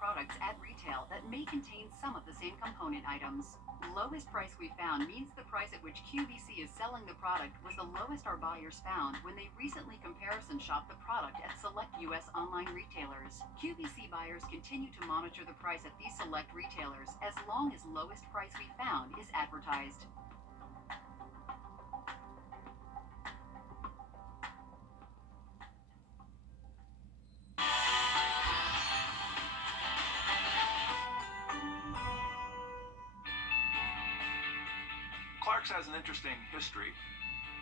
products at retail that may contain some of the same component items. Lowest price we found means the price at which QVC is selling the product was the lowest our buyers found when they recently comparison shopped the product at select U.S. online retailers. QVC buyers continue to monitor the price at these select retailers as long as lowest price we found is advertised. Clark's has an interesting history.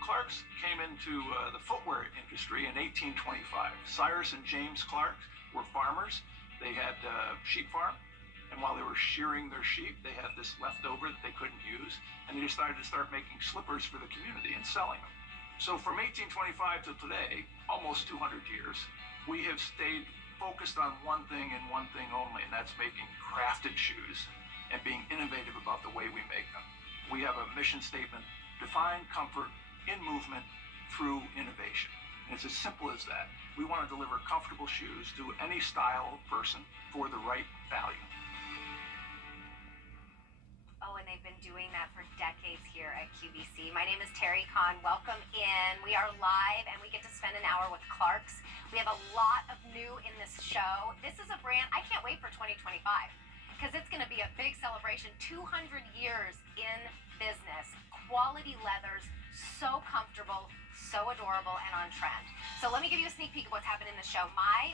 Clark's came into the footwear industry in 1825. Cyrus and James Clark were farmers. They had a sheep farm, and while they were shearing their sheep, they had this leftover that they couldn't use, and they decided to start making slippers for the community and selling them. So from 1825 to today, almost 200 years, we have stayed focused on one thing and one thing only, and that's making crafted shoes and being innovative about the way we make them. We have a mission statement: define comfort in movement through innovation. And it's as simple as that. We want to deliver comfortable shoes to any style person for the right value. Oh, and they've been doing that for decades here at QVC. My name is Terry Kahn. Welcome in. We are live and we get to spend an hour with Clark's. We have a lot of new in this show. This is a brand I can't wait for 2025 because it's going to be a big celebration. 200 years in business. Quality leathers, so comfortable, so adorable, and on trend. So let me give you a sneak peek of what's happened in the show. My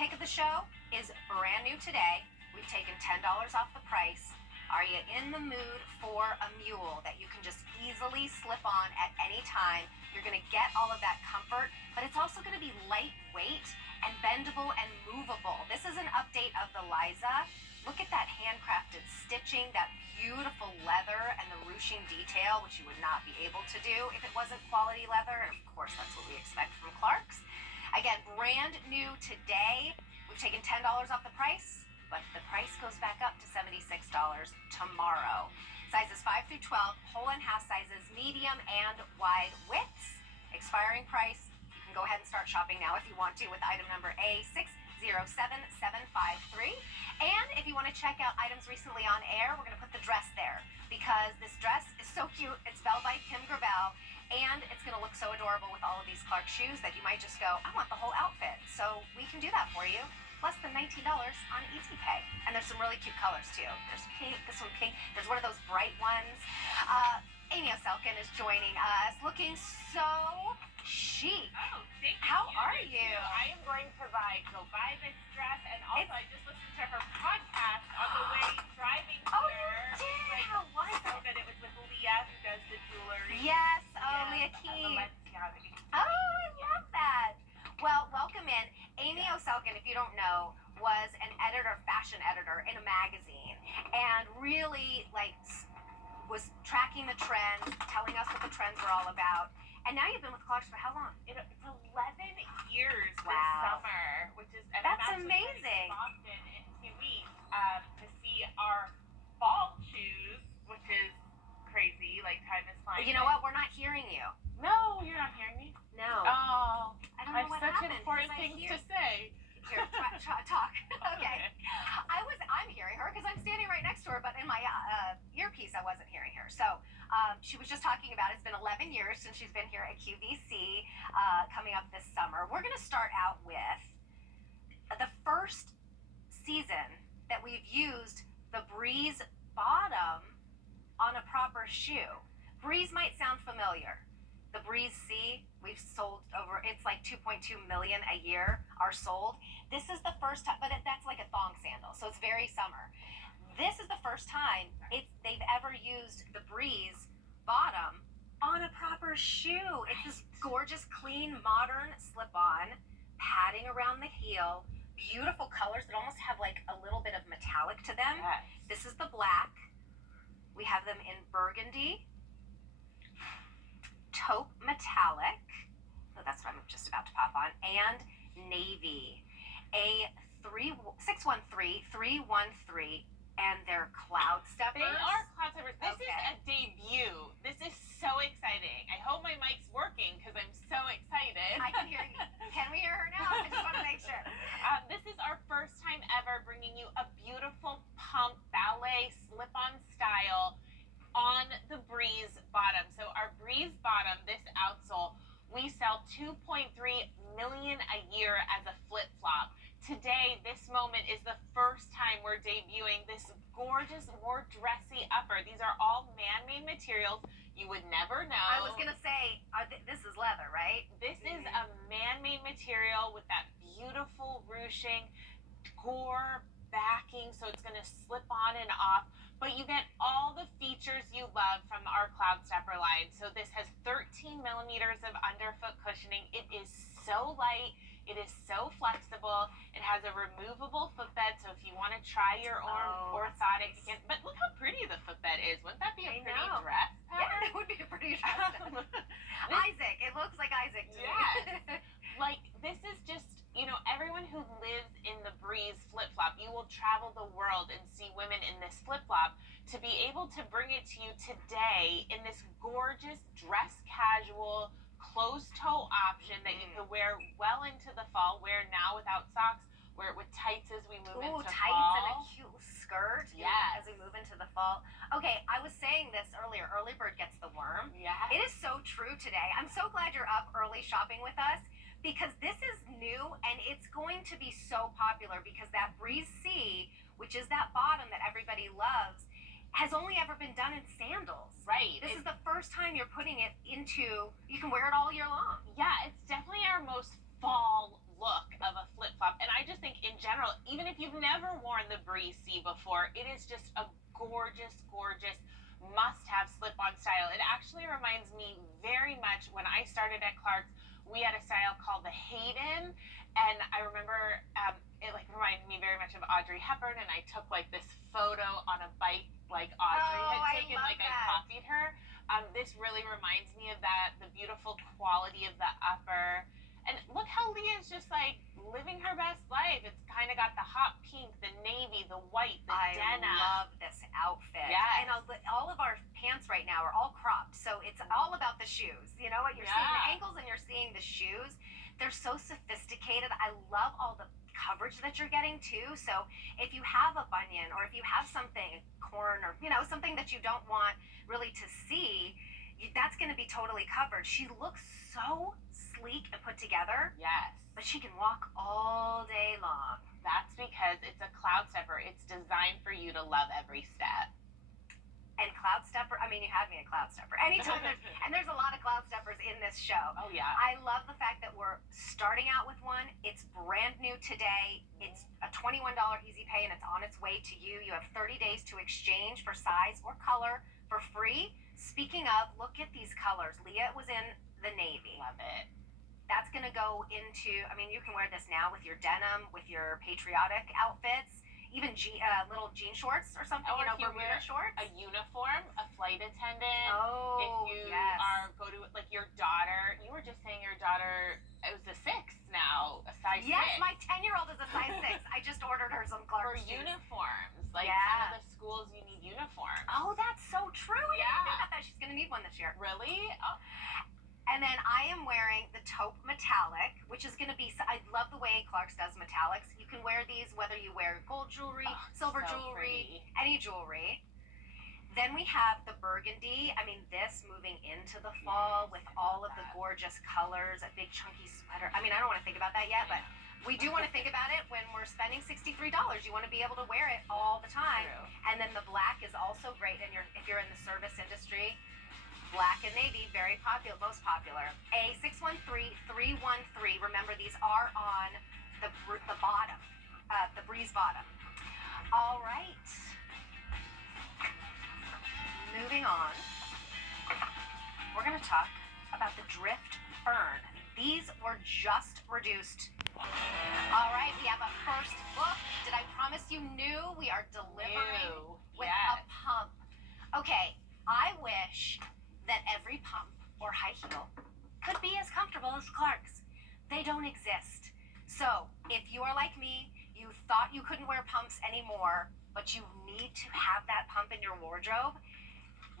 pick of the show is brand new today. We've taken $10 off the price. Are you in the mood for a mule that you can just easily slip on at any time? You're going to get all of that comfort, but it's also going to be lightweight and bendable and movable. This is an update of the Liza. Look at that handcrafted stitching, that beautiful leather and the ruching detail, which you would not be able to do if it wasn't quality leather. And of course, that's what we expect from Clark's. Again, brand new today. We've taken $10 off the price, but the price goes back up to $76 tomorrow. Sizes 5 through 12, whole and half sizes, medium and wide widths. Expiring price. You can go ahead and start shopping now if you want to with item number A607753. And if you want to check out items recently on air, we're going to put the dress there because this dress is so cute. It's Belle by Kim Gravel, and it's going to look so adorable with all of these Clark shoes that you might just go, I want the whole outfit. So we can do that for you. Less than $19 on Easy Pay. And there's some really cute colors too. There's pink, this one pink. There's one of those bright ones. Amy Oselkin is joining us, looking so chic. Oh, thank you. How are you? I am going to go buy this dress, and also I just listened to her podcast on the way driving here. Oh, you did? Like, How was so it? good. It was with Leah, who does the jewelry. Yes, Leah Key. Oh, I love that. Well, welcome in. Amy Oselkin, if you don't know, was an editor, fashion editor in a magazine, and really was tracking the trends, telling us what the trends were all about. And now you've been with Clark's for how long? It's 11 years Wow. this summer, which is and That's I'm actually amazing. going to Boston in 2 weeks to see our fall shoes, which is crazy. Like, time is flying. You know what? We're not hearing you. No, you're not hearing me. No. Oh, I don't know what such happened. important because I things hear- to say. Here, talk. Okay. I'm hearing her because I'm standing right next to her, but in my earpiece, I wasn't hearing her. So she was just talking about it's been 11 years since she's been here at QVC, coming up this summer. We're going to start out with the first season that we've used the Breeze bottom on a proper shoe. Breeze might sound familiar. The Breeze C, we've sold over, it's like 2.2 million a year are sold. This is the first time, but that's like a thong sandal, so it's very summer. This is the first time they've ever used the Breeze bottom on a proper shoe. It's this gorgeous, clean, modern slip-on, padding around the heel, beautiful colors that almost have like a little bit of metallic to them. Yes. This is the black. We have them in burgundy, taupe metallic, so that's what I'm just about to pop on, and navy. A 613-313, and they're cloud steppers. They are cloud steppers. This Okay. is a debut. This is so exciting. I hope my mic's working because I'm so excited. I can hear you. Can we hear her now? I just want to make sure. This is our first time ever bringing you a is the first time we're debuting this gorgeous, more dressy upper. These are all man-made materials. You would never know. I was gonna say, this is leather, right? This is a man-made material with that beautiful ruching, gore backing, so it's gonna slip on and off. But you get all the features you love from our Cloud Stepper line. So this has 13 millimeters of underfoot cushioning. It is so light. It is so flexible. It has a removable footbed, so if you want to try your own orthotic, you can. But look how pretty the footbed is. Wouldn't that be a pretty dress pattern? Yeah, it would be a pretty dress. Isaac. It looks like Isaac to me. Yes. Like, this is just, everyone who lives in the Breeze flip-flop, you will travel the world and see women in this flip-flop. To be able to bring it to you today in this gorgeous dress casual closed-toe option that you can wear well into the fall, wear now without socks, wear it with tights as we move into tights fall. And a cute skirt Yes. as we move into the fall. Okay, I was saying this earlier, early bird gets the worm. Yeah. It is so true today. I'm so glad you're up early shopping with us because this is new and it's going to be so popular because that Breeze C, which is that bottom that everybody loves, has only ever been done in sandals. Right. This is the first time you're putting it into, you can wear it all year long. Yeah, it's definitely our most fall look of a flip-flop. And I just think in general, even if you've never worn the Breeze C before, it is just a gorgeous, gorgeous must-have slip-on style. It actually reminds me very much when I started at Clark's, we had a style called the Hayden. And I remember it reminded me very much of Audrey Hepburn, and I took this photo on a bike like Audrey had taken, I copied her. This really reminds me of that, the beautiful quality of the upper. And look how Leah's just living her best life. It's kind of got the hot pink, the navy, the white, the denim. I love this outfit. Yes. And all of our pants right now are all cropped, so it's all about the shoes. You know what? You're seeing the ankles and you're seeing the shoes. They're so sophisticated. I love all the coverage that you're getting too. So if you have a bunion or if you have something, corn or something that you don't want really to see, that's going to be totally covered. She looks so sleek and put together. Yes. But she can walk all day long. That's because it's a Cloud Stepper. It's designed for you to love every step. And Cloud Stepper, you had me at Cloud Stepper. Anytime there's a lot of Cloud Steppers in this show. Oh, yeah. I love the fact that we're starting out with one. It's brand new today. It's a $21 easy pay, and it's on its way to you. You have 30 days to exchange for size or color for free. Speaking of, look at these colors. Leah was in the navy. Love it. That's going to go into, you can wear this now with your denim, with your patriotic outfits. Even little jean shorts or something, Bermuda shorts. A uniform, a flight attendant. Oh, if you yes. go to your daughter, you were just saying your daughter, it was a 6 now, a size 6. Yes, my 10-year-old is a size 6. I just ordered her some Clarks for shoes. uniforms. Some of the schools you need uniforms. Oh, that's so true. I didn't think about that. She's going to need one this year. Really? Oh. And then I am wearing the taupe metallic, which is going to be, I love the way Clarks does metallics. You can wear these whether you wear gold jewelry, silver jewelry, any jewelry. Then we have the burgundy. This moving into the fall with all of the gorgeous colors, a big chunky sweater. I don't want to think about that yet, but we do want to think about it when we're spending $63. You want to be able to wear it all the time. True. And then the black is also great if you're in the service industry. Black and navy, very popular, most popular. A613313. Remember, these are on the bottom, the Breeze bottom. All right. Moving on. We're going to talk about the drift fern. These were just reduced. All right, we have a first look. Did I promise you new? We are delivering with a pump. Okay, I wish that every pump or high heel could be as comfortable as Clark's. They don't exist. So if you are like me, you thought you couldn't wear pumps anymore, but you need to have that pump in your wardrobe,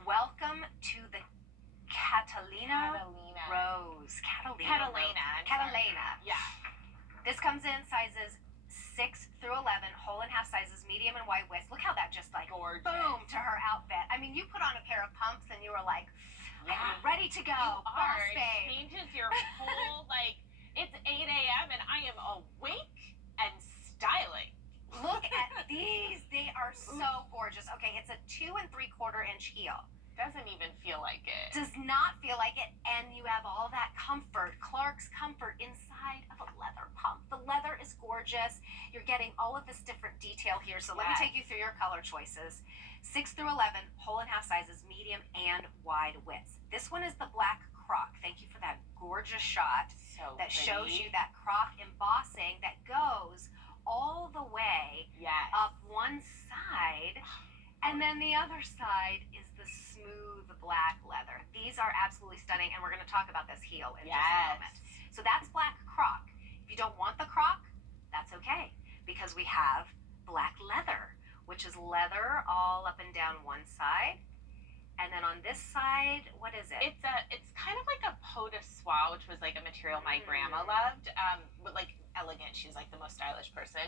welcome to the Catalina Rose. Catalina. Yeah. This comes in sizes 6 through 11, whole and half sizes, medium and wide waist. Look how that just gorgeous. Boom to her outfit. You put on a pair of pumps and you were like, I'm ready to go. Boss It babe. changes your whole, it's 8 a.m. and I am awake and styling. Look so gorgeous. Okay, it's a 2 3/4 inch heel. Doesn't even feel like it. Does not feel like it, and you have all that comfort, Clark's comfort, inside of a leather pump. The leather is gorgeous. You're getting all of this different detail here. So let me take you through your color choices. 6 through 11, whole and half sizes, medium and wide widths. This one is the black croc. Thank you for that gorgeous shot So that pretty. shows you that croc embossing that goes all the way up one side. And then the other side is the smooth black leather. These are absolutely stunning, and we're going to talk about this heel in just a moment. So that's black croc. If you don't want the croc, that's okay, because we have black leather, which is leather all up and down one side. And then on this side, what is it? It's kind of like a peau de soie, which was like a material my grandma loved, but like elegant. She's like the most stylish person.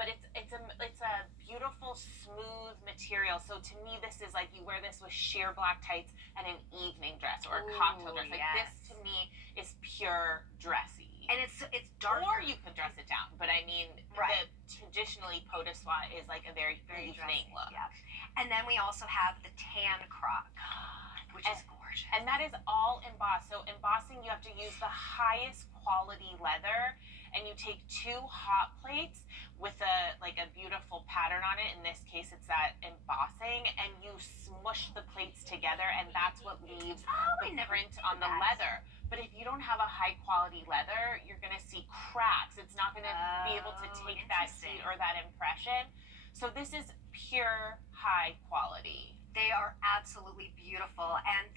But it's a beautiful smooth material. So to me, this is like you wear this with sheer black tights and an evening dress or a cocktail dress. Like this to me is pure dressy. And it's darker. Or you could dress it down, but I mean, the traditionally peau de soie is like a very evening look. Yeah. And then we also have the tan croc, which is gorgeous. And that is all embossed. So embossing, you have to use the highest quality leather, and you take 2 hot plates with a beautiful pattern on it. In this case, it's that embossing, and you smush the plates together, and that's what leaves the print on the leather. But if you don't have a high quality leather, you're going to see cracks. It's not going to be able to take that heat or that impression. So this is pure high quality. They are absolutely beautiful, and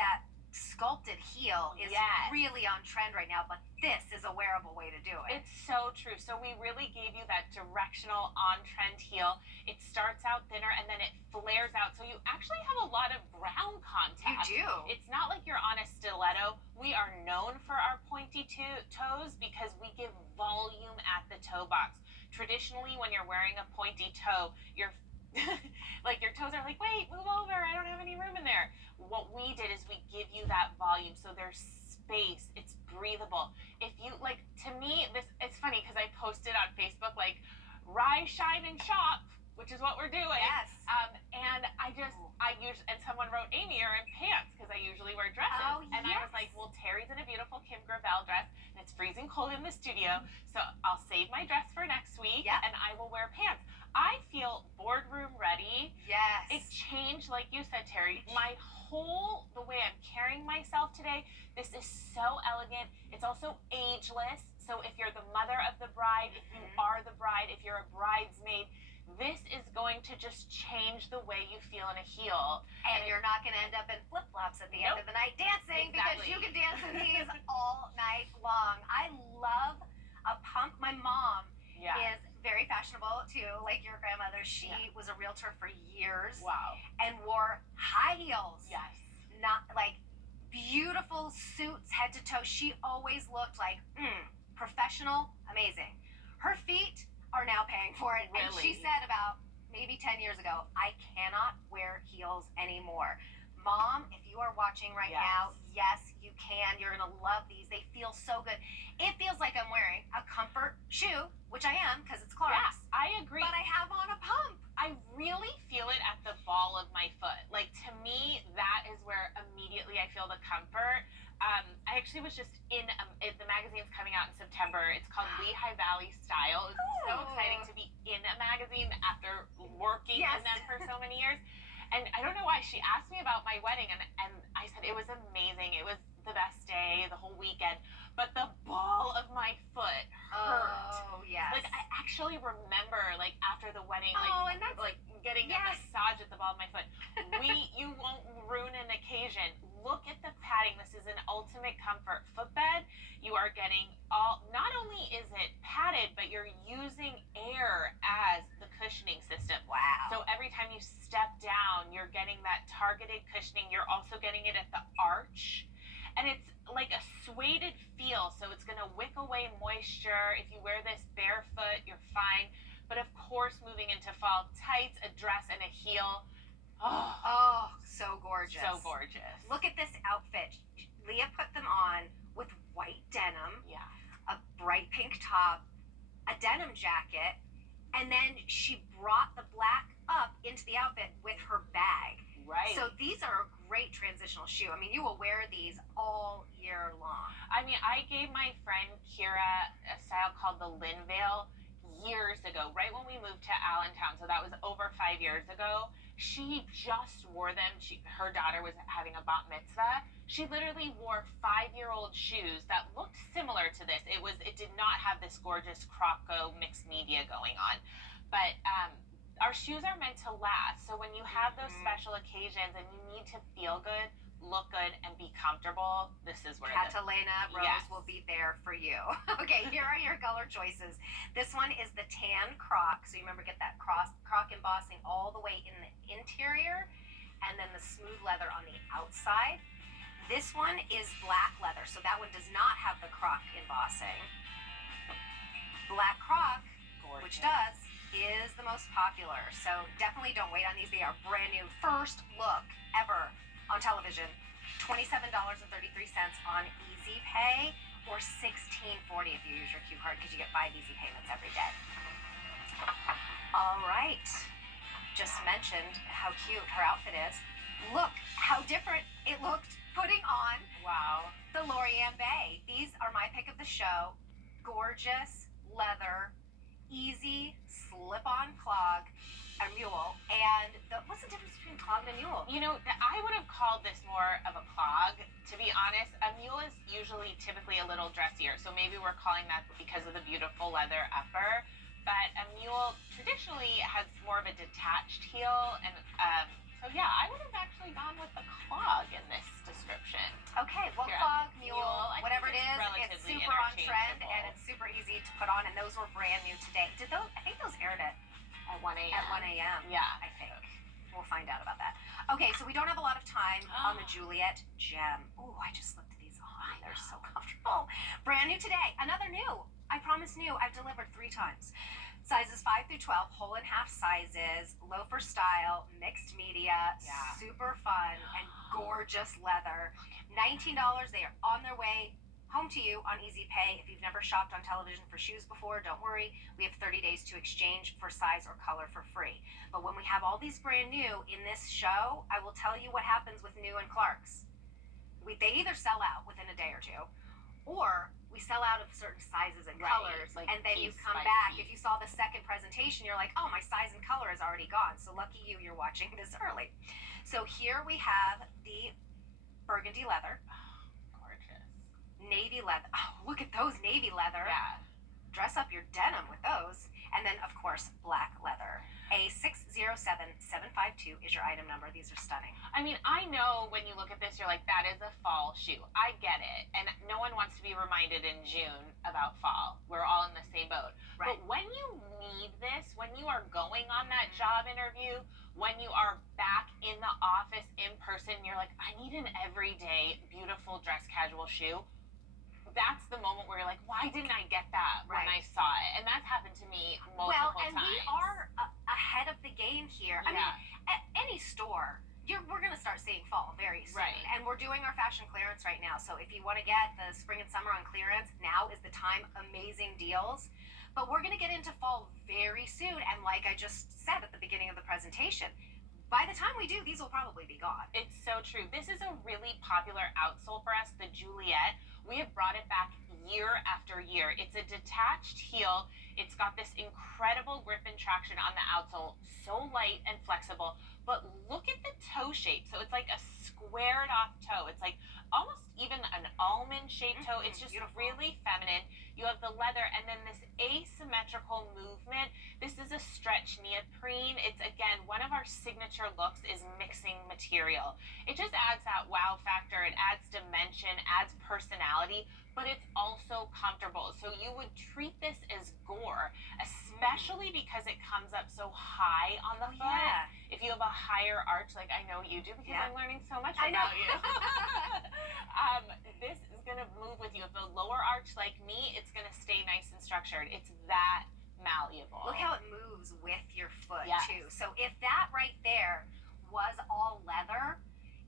that sculpted heel is really on trend right now, but this is a wearable way to do it. It's so true. So we really gave you that directional on-trend heel. It starts out thinner and then it flares out, so you actually have a lot of ground contact. You do. It's not like you're on a stiletto. We are known for our pointy toes because we give volume at the toe box. Traditionally, when you're wearing a pointy toe, your toes are like, wait, move over, I don't have any room in there. What we did is we give you that volume, so there's space, it's breathable. If you to me, it's funny because I posted on Facebook rise, shine, and shop, which is what we're doing. Yes. And and someone wrote, Amy, you're in pants, because I usually wear dresses. Oh, and I was like, well, Terry's in a beautiful Kim Gravel dress, and it's freezing cold in the studio, so I'll save my dress for next week, and I will wear pants. I feel boardroom ready. Yes. It changed, like you said, Terry, the way I'm carrying myself today. This is so elegant. It's also ageless. So if you're the mother of the bride, if you are the bride, if you're a bridesmaid, this is going to just change the way you feel in a heel. And you're not going to end up in flip-flops at the end of the night dancing, because you can dance in these all night long. I love a pump. My mom is very fashionable too, like your grandmother. She was a realtor for years. Wow. And wore high heels. Yes. Not beautiful suits head to toe. She always looked like professional, amazing. Her feet are now paying for it. Really? And she said about maybe 10 years ago, I cannot wear heels anymore. Mom, if you are watching right now, yes, you can. You're going to love these. They feel so good. It feels like I'm wearing a comfort shoe, which I am because it's Clark's. Yes, I agree. But I have on a pump. I really feel it at the ball of my foot. To me, that is where immediately I feel the comfort. I actually was just in the magazine's coming out in September. It's called Lehigh Valley Style. It's so exciting to be in a magazine after working in them for so many years. And I don't know why, she asked me about my wedding, and I said it was amazing. It was the best day, the whole weekend. But the ball of my foot hurt. Oh, yes. I actually remember, after the wedding, and that's getting a massage at the ball of my foot. You won't ruin an occasion. Look at the padding. This is an ultimate comfort footbed. You are getting not only is it padded, but you're using air as the cushioning system. Wow. So every time you step down, you're getting that targeted cushioning. You're also getting it at the arch. And it's like a suede feel, so it's going to wick away moisture. If you wear this barefoot, you're fine. But of course, moving into fall, tights, a dress, and a heel. Oh, so gorgeous. So gorgeous. Look at this outfit. Leah put them on with white denim, a bright pink top, a denim jacket, and then she brought the black up into the outfit with her bag. Right. So these are a great transitional shoe. I mean, you will wear these all year long. I mean, I gave my friend Kira a style called the Linvale years ago, right when we moved to Allentown. So that was over 5 years ago. She just wore them. Her daughter was having a bat mitzvah. She literally wore 5-year-old shoes that looked similar to this. It did not have this gorgeous Croco mixed media going on, but our shoes are meant to last. So when you have those special occasions and you need to feel good, look good, and be comfortable, this is where Catalina Rose Yes. will be there for you. Okay, here are your color choices. This one is the tan croc. So you remember, get that croc embossing all the way in the interior, and then the smooth leather on the outside. This one is black leather, so that one does not have the croc embossing. Black croc, which does, is the most popular. So definitely don't wait on these. They are brand new, first look ever on television. $27.33 on Easy Pay, or $16.40 if you use your Q card, because you get 5 easy payments every day. All right. Just mentioned how cute her outfit is. Look how different it looked putting on Wow. the Lorianne Bay. These are my pick of the show. Gorgeous leather, easy slip-on clog, a mule. And what's the difference between clog and a mule? You know, I would have called this more of a clog. To be honest, a mule is typically a little dressier. So maybe we're calling that because of the beautiful leather upper. But a mule traditionally has more of a detached heel. And so, yeah, I would have actually gone with the clog in this description. Okay, well, Yeah. clog, mule, I think whatever it it's is, it's relatively super on trend interchangeable. and it's super easy to put on. And those were brand new today. I think those aired at 1 a.m. 1 a.m. Yeah. I think. We'll find out about that. Okay, so we don't have a lot of time on the Juliet Gem. Ooh, I just slipped these on. They're so comfortable. Brand new today. Another new. I promise new. I've delivered 3 times. Sizes 5 through 12, whole and half sizes, loafer style, mixed media, Yeah. super fun, and gorgeous leather. $19. They are on their way home to you on Easy Pay. If you've never shopped on television for shoes before, don't worry. We have 30 days to exchange for size or color for free. But when we have all these brand new in this show, I will tell you what happens with new and Clarks. They either sell out within a day or two, or we sell out of certain sizes and Right, colors, like and then you piece come by back. piece. If you saw the second presentation, you're like, oh, my size and color is already gone. So lucky you, you're watching this early. So here we have the burgundy leather, Gorgeous. navy leather. Oh, look at those navy leather. Yeah. Dress up your denim with those. And then, of course, black leather. A607752 is your item number. These are stunning. I mean, I know when you look at this, you're like, that is a fall shoe. I get it. And no one wants to be reminded in June about fall. We're all in the same boat. Right. But when you need this, when you are going on that job interview, when you are back in the office in person, you're like, I need an everyday, beautiful dress casual shoe. That's the moment where you're like, why didn't I get that when I saw it? And that's happened to me multiple times. We are ahead of the game here. I mean, at any store, we're going to start seeing fall very soon. Right. And we're doing our fashion clearance right now. So if you want to get the spring and summer on clearance, now is the time. Amazing deals. But we're going to get into fall very soon. And like I just said at the beginning of the presentation, by the time we do, these will probably be gone. It's so true. This is a really popular outsole for us, the Juliet. We have brought it back year after year. It's a detached heel. It's got this incredible grip and traction on the outsole, so light and flexible. But look at the toe shape. So it's like a squared off toe. It's like almost even an almond shaped toe. It's just Beautiful. really feminine. You have the leather and then this asymmetrical movement. This is a stretch neoprene. It's, again, one of our signature looks is mixing material. It just adds that wow factor. It adds dimension, adds personality, but it's also comfortable. So you would treat this as gore, especially because it comes up so high on the foot. Yeah. If you have a higher arch, like I know you do because I'm learning so much I know. about you. This is going to move with you. If the lower arch like me, it's going to stay nice and structured. It's that malleable. Look how it moves with your foot, Yes. too. So if that right there was all leather,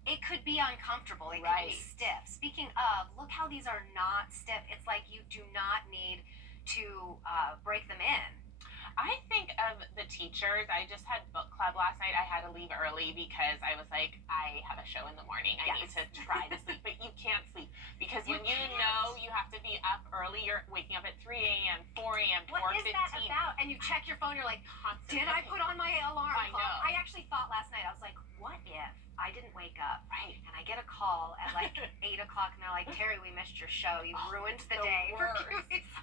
it could be uncomfortable. It could be Right. stiff. Speaking of, look how these are not stiff. It's like you do not need to break them in. I think of the teachers. I just had book club last night. I had to leave early because I was like, I have a show in the morning. I need to try to sleep. But you can't sleep because when you know you have to be up early, you're waking up at 3 a.m., 4 a.m., 4:15. What is that about? And you check your phone, you're like, did I put on my alarm clock? know. I actually thought last night, I was like, what if I didn't wake up? Right. And I get a call at like 8 o'clock and they're like, Terry, we missed your show. You ruined the day. Worst.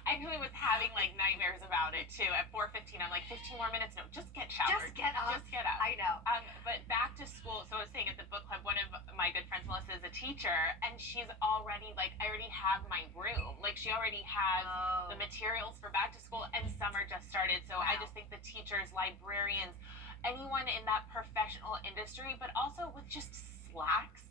I really was having like nightmares about it too. At 4:15, I'm like, 15 more minutes. No, just get showered. Just get up. Just get up. I know. But back to school. So I was saying at the book club, one of my good friends, Melissa, is a teacher, and she's already like, I already have my room. Like she already has the materials for back to school, and summer just started. So I just think the teachers, librarians, anyone in that professional industry, but also with just slacks,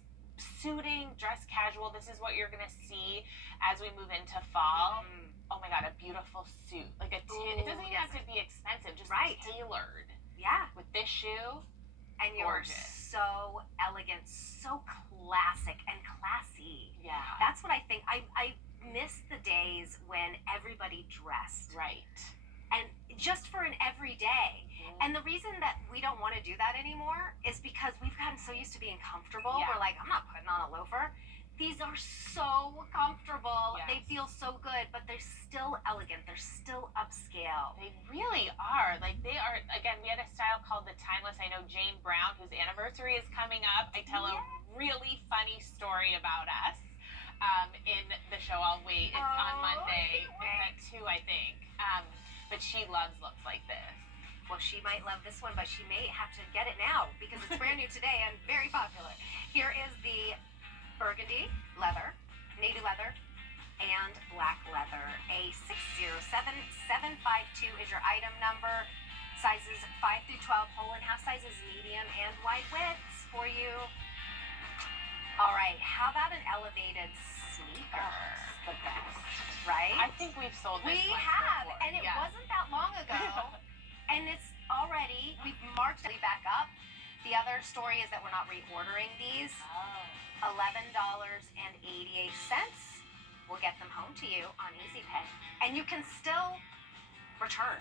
suiting, dress casual. This is what you're gonna see as we move into fall. Oh my God, a beautiful suit, like a it doesn't even have to be expensive, just tailored. Yeah. With this shoe, and you're gorgeous. so elegant, so classic and classy. Yeah. That's what I think. I miss the days when everybody dressed. Right. And just for an everyday. And the reason that we don't want to do that anymore is because we've gotten so used to being comfortable. Yeah. We're like, I'm not putting on a loafer. These are so comfortable. Yes. They feel so good, but they're still elegant. They're still upscale. They really are. Like they are. Again, we had a style called the Timeless. I know Jane Brown, whose anniversary is coming up. I tell a really funny story about us in the show. I'll wait. It's on Monday. It's at 2, I think. But she loves looks like this. Well, she might love this one, but she may have to get it now because it's brand new today and very popular. Here is the burgundy leather, navy leather, and black leather. A 607752 is your item number. Sizes 5 through 12, whole and half sizes, medium and wide widths for you. All right, how about an elevated sneaker? The best. Right? I think we've sold this We one have, before. and it wasn't that long ago. And it's already, we've marked it back up. The other story is that we're not reordering these. $11.88. We'll get them home to you on Easy Pay. And you can still return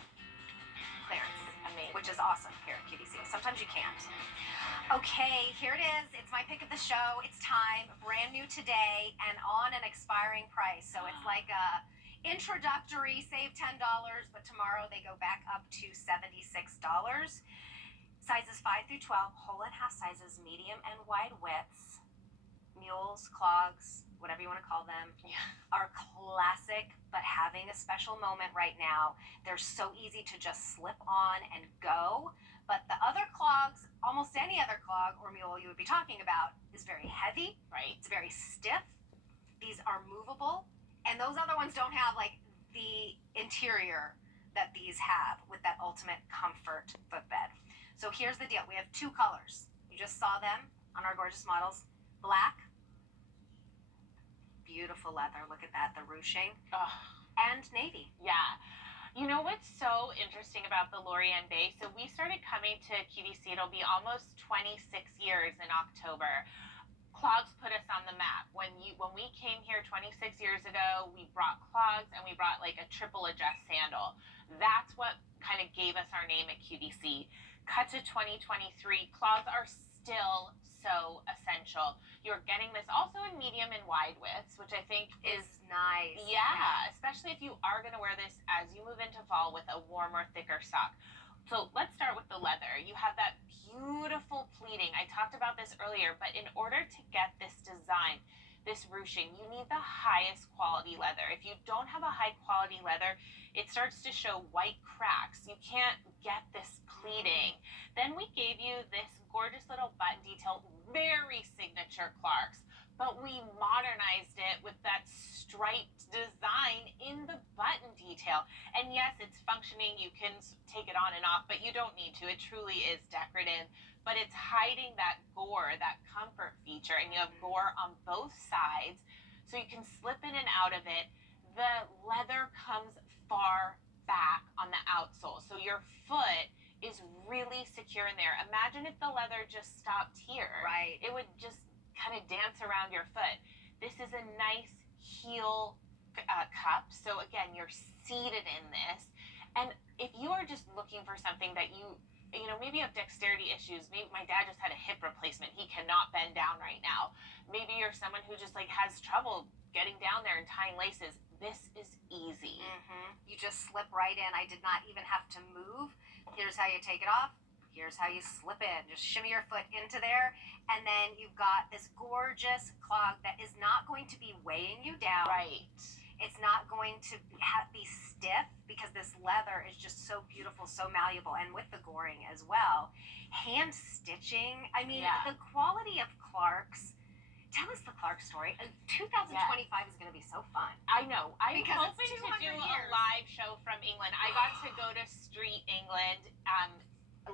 clearance. Amazing. Which is awesome here at QVC. Sometimes you can't. Okay, here it is. It's my pick of the show. It's time. Brand new today and on an expiring price. So it's like a introductory, save $10, but tomorrow they go back up to $76. Sizes 5 through 12, whole and half sizes, medium and wide widths. Mules, clogs, whatever you want to call them, are classic, but having a special moment right now. They're so easy to just slip on and go. But the other clogs, almost any other clog or mule you would be talking about, is very heavy. Right. It's very stiff. These are movable. And those other ones don't have like the interior that these have with that ultimate comfort footbed. So here's the deal. We have 2 colors. You just saw them on our gorgeous models. Black. Beautiful leather. Look at that, the ruching. And navy. Yeah. You know what's so interesting about the Lorient Bay? So we started coming to QVC. It'll be almost 26 years in October. Clogs put us on the map. When we came here 26 years ago, we brought clogs and we brought like a triple adjust sandal. That's what kind of gave us our name at QVC. Cut to 2023, clogs are still so essential. You're getting this also in medium and wide widths, which I think is nice. Yeah, especially if you are going to wear this as you move into fall with a warmer, thicker sock. So let's start with the leather. You have that beautiful pleating. I talked about this earlier, but in order to get this design, this ruching, you need the highest quality leather. If you don't have a high quality leather, it starts to show white cracks. You can't get this pleating. Then we gave you this gorgeous little button detail, very signature Clarks, but we modernized it with that striped design in the button detail. And yes, it's functioning. You can take it on and off, but you don't need to. It truly is decorative, but it's hiding that gore, that comfort feature, and you have gore on both sides, so you can slip in and out of it. The leather comes far back on the outsole, so your foot is really secure in there. Imagine if the leather just stopped here. Right. It would just kind of dance around your foot. This is a nice heel cup. So again, you're seated in this. And if you are just looking for something that you know, maybe you have dexterity issues. Maybe my dad just had a hip replacement. He cannot bend down right now. Maybe you're someone who just like has trouble getting down there and tying laces. This is easy. You just slip right in. I did not even have to move. Here's how you take it off. Here's how you slip in. Just shimmy your foot into there. And then you've got this gorgeous clog that is not going to be weighing you down. Right. It's not going to be stiff because this leather is just so beautiful, so malleable, and with the goring as well. Hand stitching. I mean, the quality of Clark's. Tell us the Clark story. 2025 is going to be so fun. I know. I'm Because hoping it's to 200 do a years. live show from England. I got to go to Street England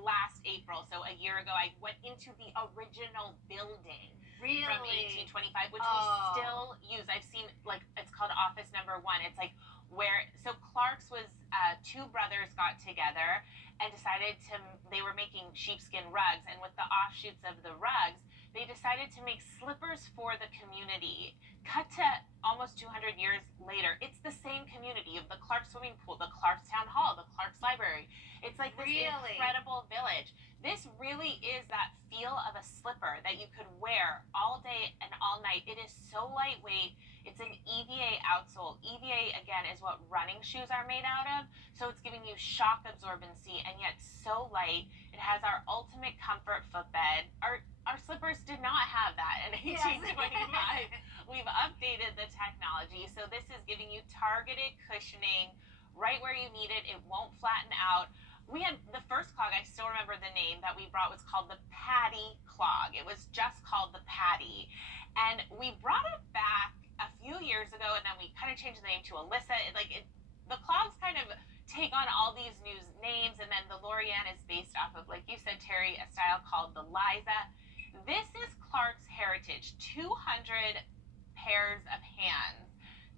last April, so a year ago. I went into the original building. Really? From 1825, which we still use. I've seen, like, it's called Office Number 1. It's like so Clark's was, two brothers got together and decided they were making sheepskin rugs, and with the offshoots of the rugs, they decided to make slippers for the community. Cut to almost 200 years later, it's the same community of the Clark swimming pool, the Clark's Town Hall, the Clark's Library. It's like this incredible village. This really is that feel of a slipper that you could wear all day and all night. It is so lightweight. It's an EVA outsole. EVA, again, is what running shoes are made out of. So it's giving you shock absorbency and yet so light. It has our ultimate comfort footbed. Our slippers did not have that in 1825. We've updated the technology. So this is giving you targeted cushioning right where you need it. It won't flatten out. We had the first clog, I still remember the name that we brought, was called the Patty clog. It was just called the Patty. And we brought it back a few years ago, and then we kind of changed the name to Alyssa. The clogs kind of take on all these new names, and then the Lorianne is based off of, like you said, Terry, a style called the Liza. This is Clark's heritage. 200 pairs of hands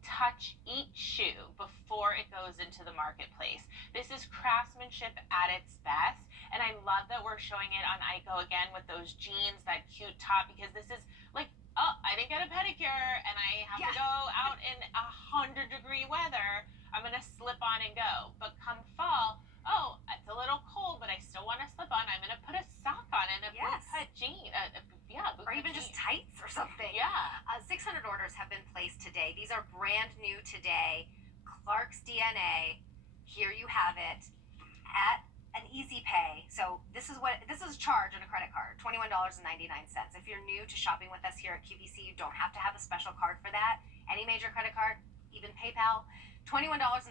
touch each shoe before it goes into the marketplace. This is craftsmanship at its best, and I love that we're showing it on Ico again with those jeans, that cute top, because this is like, oh, I didn't get a pedicure and I have to go out in 100-degree weather. I'm gonna slip on and go. But come fall, oh, it's a little cold, but I still want to slip on. I'm gonna put a sock on and a bootcut jean. Or even just tights or something. 600 orders have been placed today. These are brand new today. Clark's DNA. Here you have it at an easy pay. So this is charge on a credit card, $21.99. If you're new to shopping with us here at QVC, you don't have to have a special card for that. Any major credit card, even PayPal, $21.99.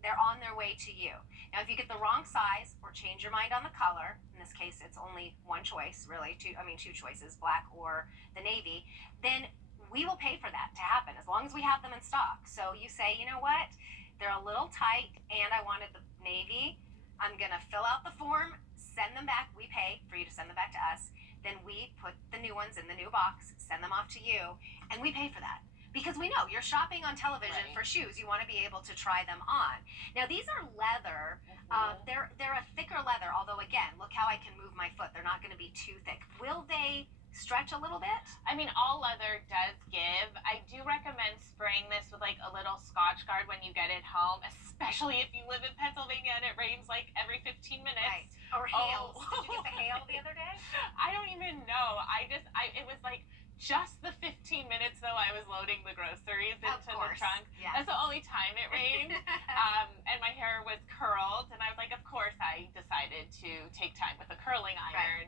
They're on their way to you. Now, if you get the wrong size or change your mind on the color, in this case, it's only one choice, really, two choices, black or the navy, then we will pay for that to happen as long as we have them in stock. So you say, you know what, they're a little tight and I wanted the navy. I'm going to fill out the form, send them back. We pay for you to send them back to us. Then we put the new ones in the new box, send them off to you, and we pay for that. Because we know you're shopping on television for shoes. You want to be able to try them on. Now, these are leather. They're a thicker leather, although, again, look how I can move my foot. They're not going to be too thick. Will they stretch a little bit? I mean, all leather does give. I do recommend spraying this with, like, a little Scotch Guard when you get it home, especially if you live in Pennsylvania and it rains, like, every 15 minutes. Right. Or hails. Did you get the hail the other day? I don't even know. It was, like, just the 15 minutes, though, I was loading the groceries into the trunk. Yes. That's the only time it rained. And my hair was curled. And I was like, of course, I decided to take time with a curling iron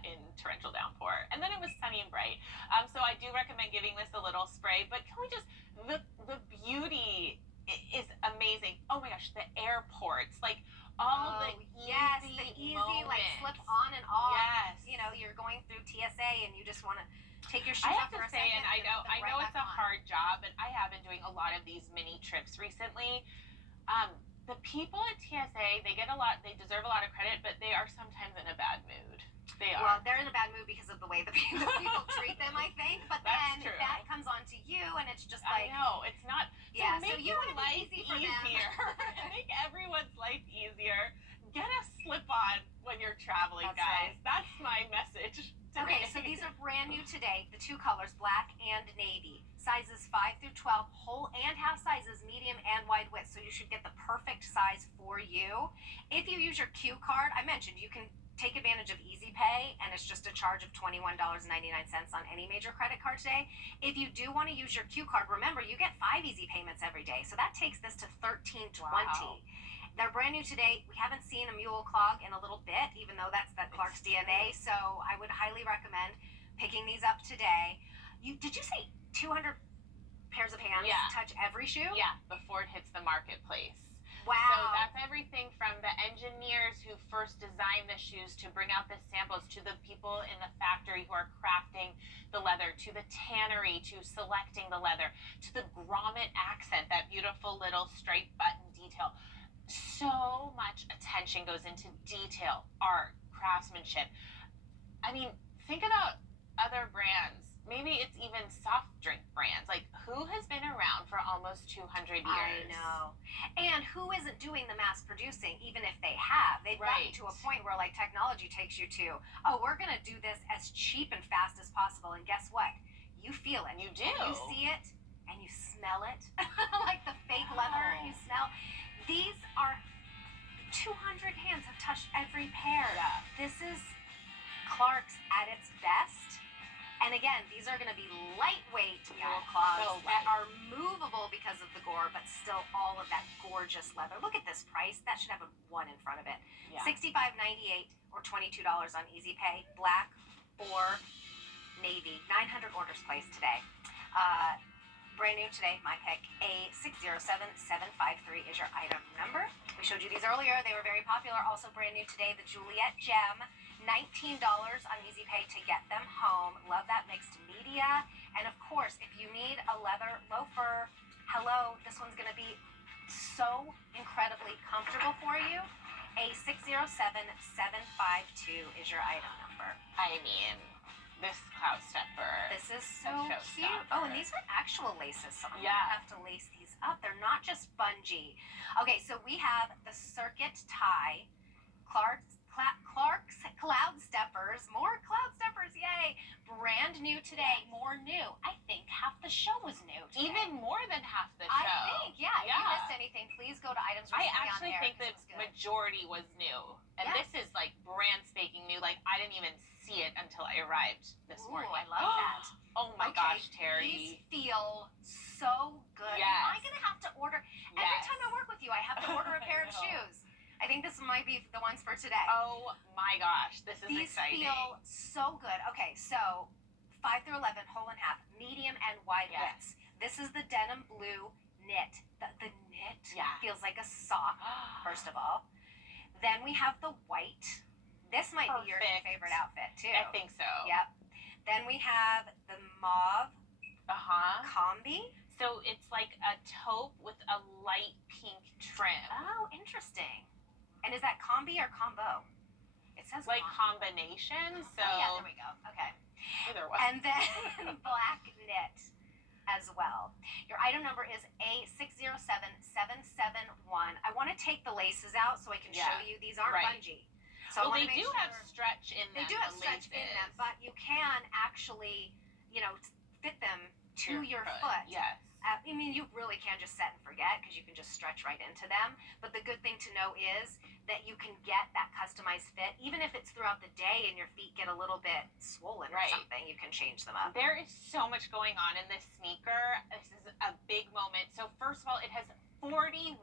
in torrential downpour. And then it was sunny and bright. So I do recommend giving this a little spray. But can we just, the beauty is amazing. Oh, my gosh, the airports. Like, all the easy moments. Like, slip on and off. Yes. You know, you're going through TSA and you just want to take your shoes I off have for to a say, second. and I know it's a hard job, but I have been doing a lot of these mini trips recently. The people at TSA, they deserve a lot of credit, but they are sometimes in a bad mood. They are. Well, they're in a bad mood because of the way the people treat them, I think. But then that comes on to you, and it's just like, I know, it's not. Yeah, so make so you your want to life be easy for easier. Make everyone's life easier. get a slip-on when you're traveling, That's guys. right. That's my message today. Okay, so these are brand new today. The two colors, black and navy. Sizes 5 through 12, whole and half sizes, medium and wide width. So you should get the perfect size for you. If you use your Q card, I mentioned you can take advantage of Easy Pay, and it's just a charge of $21.99 on any major credit card today. If you do want to use your Q card, remember you get 5 easy payments every day, so that takes this to $13.20. Wow. They're brand new today. We haven't seen a mule clog in a little bit, even though that's Clark's DNA. So I would highly recommend picking these up today. Did you say 200 pairs of hands Yeah. touch every shoe? Yeah, before it hits the marketplace. Wow. So that's everything from the engineers who first designed the shoes to bring out the samples, to the people in the factory who are crafting the leather, to the tannery, to selecting the leather, to the grommet accent, that beautiful little striped button detail. So much attention goes into detail, art, craftsmanship. I mean, think about other brands. Maybe it's even soft drink brands. Like, who has been around for almost 200 years? I know. And who isn't doing the mass producing, even if they have? They've gotten to a point where, like, technology takes you to, oh, we're going to do this as cheap and fast as possible. And guess what? You feel it. You do. And you see it, and you smell it. Like the fake leather, you smell. These are 200 hands have touched every pair. Yeah. This is Clark's at its best. And again, these are going to be lightweight mule clogs that are movable because of the gore, but still all of that gorgeous leather. Look at this price. That should have a 1 in front of it. Yeah. $65.98 or $22 on Easy Pay, black or navy. 900 orders placed today. Brand new today, my pick, A607753 is your item number. We showed you these earlier. They were very popular. Also brand new today, the Juliet Gem. $19 on Easy Pay to get them home. Love that mixed media. And of course, if you need a leather loafer, hello, this one's going to be so incredibly comfortable for you. A607752 is your item number. I mean, this cloud stepper. This is so cute. Oh, and these are actual laces, so I'm going to have to lace these up. They're not just bungee. Okay, so we have the circuit tie, Clark's Cloud Steppers, more Cloud Steppers, yay! Brand new today, more new. I think half the show was new today. Even more than half the show. I think, yeah. If you missed anything, please go to items I recently actually on there. think the majority was new. And this is like brand spanking new. Like, I didn't even see it until I arrived this morning. I love that. Oh my gosh, Terry. These feel so good. Yes. Am I going to have to order? Every time I work with you, I have to order a pair of shoes. I think this might be the ones for today. Oh my gosh, this is exciting. These feel so good. Okay, so 5 through 11, whole and half, medium and wide widths. This is the denim blue knit. The knit feels like a sock, first of all. Then we have the white. This might be your favorite outfit, too. I think so. Yep. Then we have the mauve combi. So it's like a taupe with a light pink trim. Oh, interesting. And is that combi or combo? It says like combo. combination. So yeah, there we go. Okay. Either way. And then black knit as well. Your item number is A607771. I want to take the laces out so I can show you. These aren't bungee. So they do have stretch in them. They do have stretch in them, but you can actually, fit them to your foot. Yes. I mean, you really can just set and forget because you can just stretch right into them. But the good thing to know is that you can get that customized fit, even if it's throughout the day and your feet get a little bit swollen or something, you can change them up. There is so much going on in this sneaker. This is a big moment. So first of all, it has 41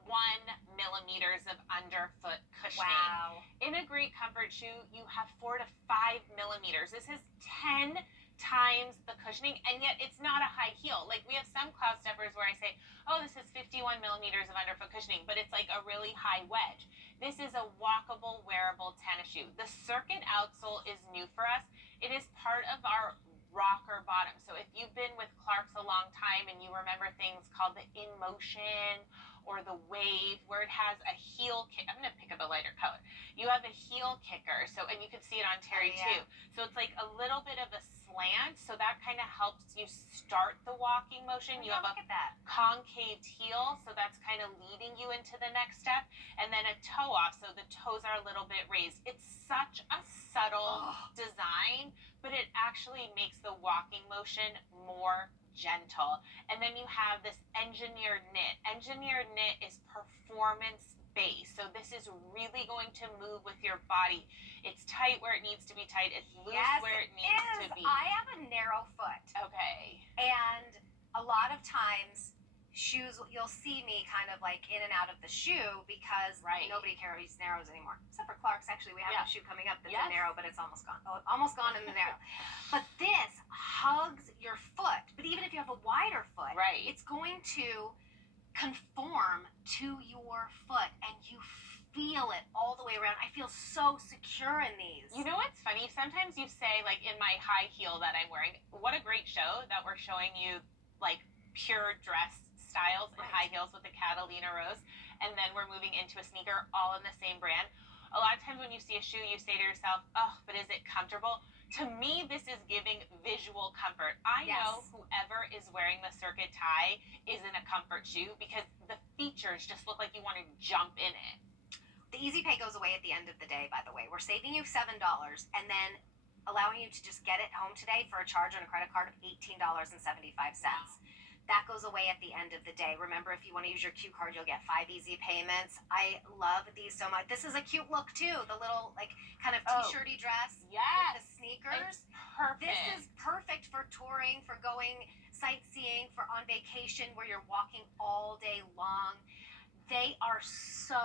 millimeters of underfoot cushioning. Wow. In a great comfort shoe, you have 4 to 5 millimeters. This is 10 times the cushioning, and yet it's not a high heel. Like, we have some cloud steppers where I say, oh, this is 51 millimeters of underfoot cushioning, but it's like a really high wedge. This is a walkable, wearable tennis shoe. The circuit outsole is new for us. It is part of our rocker bottom. So if you've been with Clark's a long time and you remember things called the In Motion or the Wave, where it has a heel kick. I'm going to pick up a lighter color. You have a heel kicker, so, and you can see it on Terry too. So it's like a little bit of a slant, so that kind of helps you start the walking motion. You have a concaved heel, so that's kind of leading you into the next step, and then a toe off, so the toes are a little bit raised. It's such a subtle design, but it actually makes the walking motion more gentle. And then you have this engineered knit. Engineered knit is performance based, so this is really going to move with your body. It's tight where it needs to be tight. It's loose where it needs to be. I have a narrow foot. Okay. And a lot of times shoes, you'll see me kind of like in and out of the shoe because nobody carries narrows anymore, except for Clark's. Actually, we have a shoe coming up that's a narrow, but it's almost gone. Almost gone in the narrow. But this hugs your foot. But even if you have a wider foot, it's going to conform to your foot, and you feel it all the way around. I feel so secure in these. You know what's funny? Sometimes you say, like in my high heel that I'm wearing, what a great show that we're showing you, like pure dress styles and high heels with the Catalina Rose, and then we're moving into a sneaker all in the same brand. A lot of times when you see a shoe, you say to yourself, oh, but is it comfortable? To me, this is giving visual comfort. I know whoever is wearing the Circuit Tie is in a comfort shoe because the features just look like you want to jump in it. The Easy Pay goes away at the end of the day, by the way. We're saving you $7 and then allowing you to just get it home today for a charge on a credit card of $18.75. That goes away at the end of the day. Remember, if you want to use your Q card, you'll get 5 easy payments. I love these so much. This is a cute look too. The little like kind of t-shirty dress with the sneakers. It's perfect. This is perfect for touring, for going sightseeing, for on vacation where you're walking all day long. They are so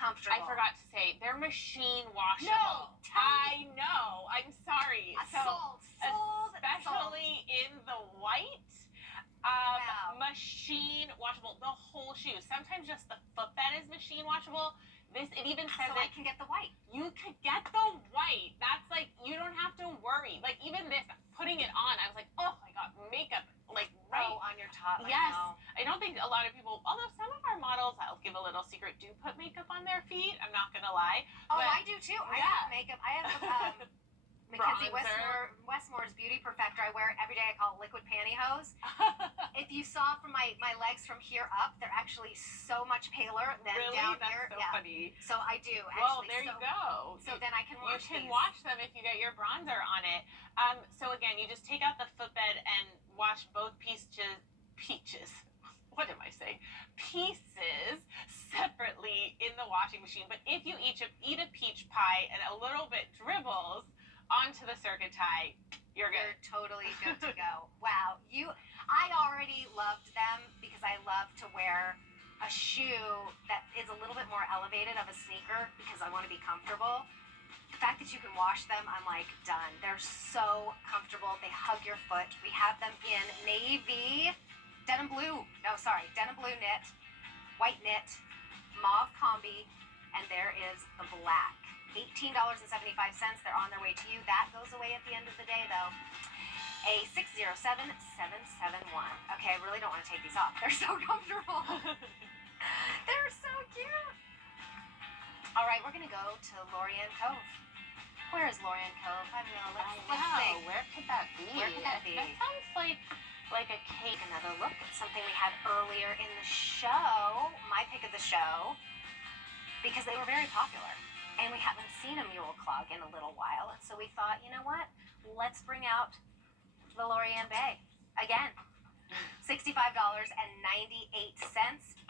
comfortable. I forgot to say, they're machine washable. No, I know. I'm sorry. Sold. Especially in the white. Machine washable, the whole shoe. Sometimes just the footbed is machine washable. It even says I can get the white. You could get the white. That's like, you don't have to worry. Like even this, putting it on, I was like, oh my god, makeup, like on your top. Yes. I don't think a lot of people, although some of our models, I'll give a little secret, do put makeup on their feet. I'm not gonna lie. Oh, I do too. I have makeup. I have Mackenzie Westmore's Beauty Perfector. I wear it every day. I call it liquid pantyhose. If you saw from my legs from here up, they're actually so much paler than down here. That's so funny. So I do. Well, there you go. So then I can wash You can wash them if you get your bronzer on it. So again, you just take out the footbed and wash both pieces. What am I saying? Pieces separately in the washing machine. But if you eat a peach pie and a little bit dribbles onto the Circuit Tie, you're good. You're totally good to go. Wow. I already loved them because I love to wear a shoe that is a little bit more elevated of a sneaker because I want to be comfortable. The fact that you can wash them, I'm like, done. They're so comfortable. They hug your foot. We have them in navy, denim blue knit, white knit, mauve combi, and there is the black. $18.75. They're on their way to you. That goes away at the end of the day, though. A 607771. Okay, I really don't want to take these off. They're so comfortable. They're so cute. All right, we're gonna go to Lorian Cove. Where is Lorian Cove? I don't know. Let's think. Where could that be? That sounds like a cake. Another look at something we had earlier in the show. My pick of the show, because they were very popular. And we haven't seen a mule clog in a little while. And so we thought, you know what? Let's bring out the Lorian Bay again. $65.98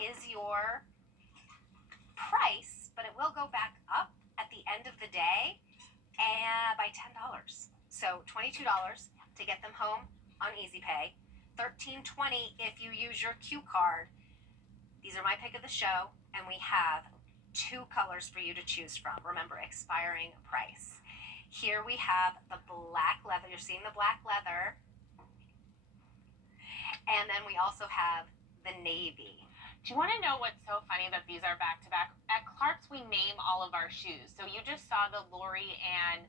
is your price, but it will go back up at the end of the day by $10. So $22 to get them home on Easy Pay. $13.20 if you use your Q card. These are my pick of the show, and we have 2 colors for you to choose from. Remember, expiring price. Here we have the black leather. You're seeing the black leather. And then we also have the navy. Do you want to know what's so funny that these are back to back? At Clark's, we name all of our shoes. So you just saw the Lori and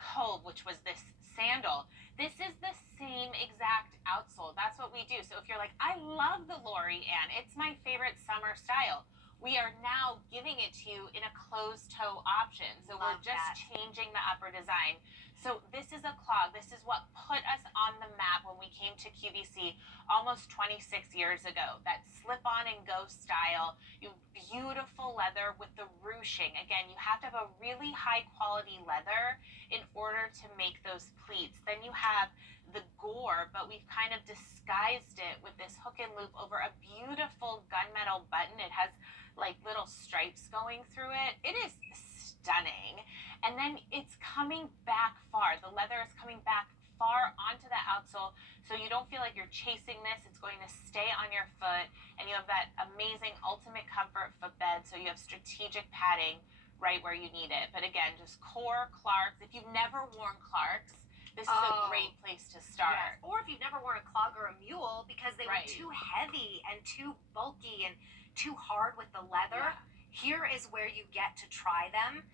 Cove, which was this sandal. This is the same exact outsole. That's what we do. So if you're like, I love the Lori-Ann, it's my favorite summer style, we are now giving it to you in a closed toe option. So we're just changing the upper design. So this is a clog. This is what put us on the map when we came to QVC almost 26 years ago. That slip on and go style, you beautiful leather with the ruching. Again, you have to have a really high quality leather in order to make those pleats. Then you have the gore, but we've kind of disguised it with this hook and loop over a beautiful gunmetal button. It has like little stripes going through it. It is stunning. And then it's coming back far. The leather is coming back far onto the outsole, so you don't feel like you're chasing this. It's going to stay on your foot, and you have that amazing ultimate comfort footbed, so you have strategic padding right where you need it. But again, just core Clarks. If you've never worn Clarks, this is a great place to start. Yes. Or if you've never worn a clog or a mule because they were too heavy and too bulky and too hard with the leather, here is where you get to try them.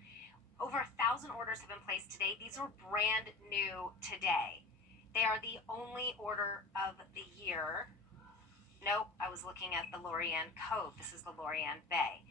Over 1,000 orders have been placed today. These are brand new today. They are the only order of the year. Nope, I was looking at the Lori-Ann Cove. This is the Lori-Ann Bay.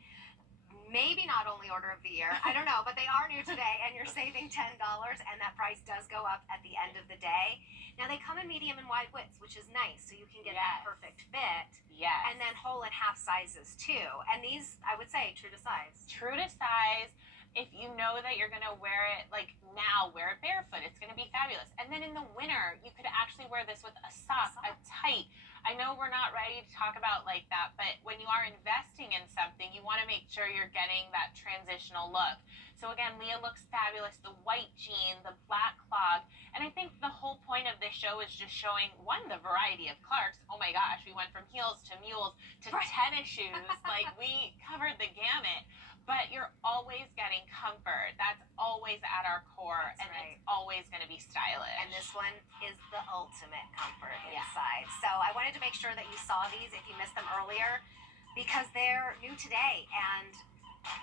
Maybe not only order of the year. I don't know, but they are new today, and you're saving $10, and that price does go up at the end of the day. Now, they come in medium and wide widths, which is nice, so you can get that perfect fit. Yes. And then whole and half sizes, too. And these, I would say, true to size. True to size. If you know that you're going to wear it, like now, wear it barefoot. It's going to be fabulous. And then in the winter, you could actually wear this with a sock, a tight. I know we're not ready to talk about like that, but when you are investing in something, you want to make sure you're getting that transitional look. So again, Leah looks fabulous. The white jean, the black clog. And I think the whole point of this show is just showing, one, the variety of Clarks. Oh my gosh, we went from heels to mules to tennis shoes. Like, we covered the gamut. But you're always getting comfort. That's always at our core, it's always going to be stylish. And this one is the ultimate comfort inside. So I wanted to make sure that you saw these if you missed them earlier, because they're new today, and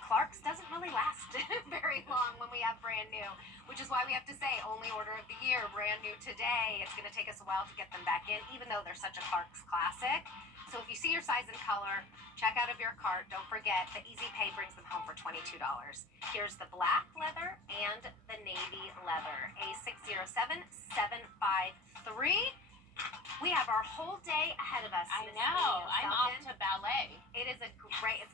Clarks doesn't really last very long when we have brand new, which is why we have to say only order of the year, brand new today. It's going to take us a while to get them back in, even though they're such a Clarks classic. So if you see your size and color, check out of your cart. Don't forget, the Easy Pay brings them home for $22. Here's the black leather and the navy leather. A607753. We have our whole day ahead of us. I know. I'm off to ballet. It's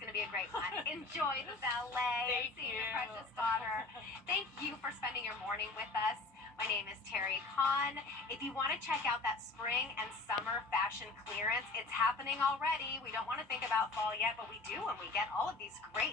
going to be a great one. Enjoy the ballet. Thank you. Your precious daughter. Thank you for spending your morning with us. My name is Terry Kahn. If you want to check out that spring and summer fashion clearance, it's happening already. We don't want to think about fall yet, but we do when we get all of these great